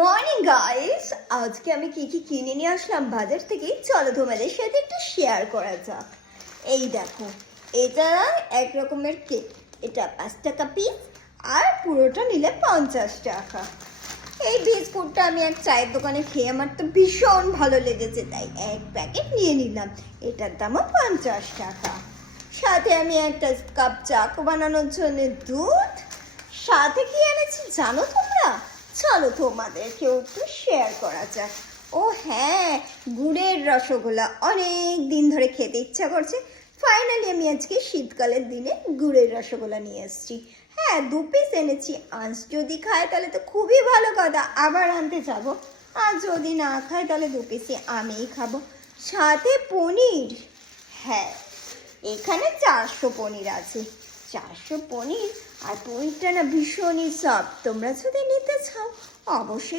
Morning guys, আজকে আমি কি কি কিনে নিয়ে আসলাম বাজার থেকে চলো তোমাদের সাথে একটু শেয়ার করা যাক। এই দেখো, এটা এক রকমের কেক, এটা 5 টাকা পিস আর পুরোটা নিলে 50 টাকা। এই বিস্কুটটা আমি এক চায়ের দোকানে খেয়ে আমার তো ভীষণ ভালো লেগেছে, তাই এক প্যাকেট নিয়ে নিলাম। এটার দামও 50 টাকা। সাথে আমি একটা কাপ চা বানানোর জন্য দুধ, সাথে কি এনেছি জানো তোমরা? চলো তোমাদেরকেও একটু শেয়ার করা যাক। ও হ্যাঁ, গুড়ের রসগোল্লা অনেক দিন ধরে খেতে ইচ্ছা করছে। ফাইনালি আমি আজকে শীতকালের দিনে গুড়ের রসগোল্লা নিয়ে এসেছি। হ্যাঁ, 2 পিস এনেছি। আজ যদি খায় তাহলে তো খুবই ভালো কথা, আবার আনতে যাব। আর যদি না খায় তাহলে 2 পিসই আমিই খাবো। সাথে পনির, হ্যাঁ এখানে 400 পনির আছে। 400 পনির, আর পনিরটা না ভীষণই সফট। তোমরা যদি নিতে চাও অবশ্যই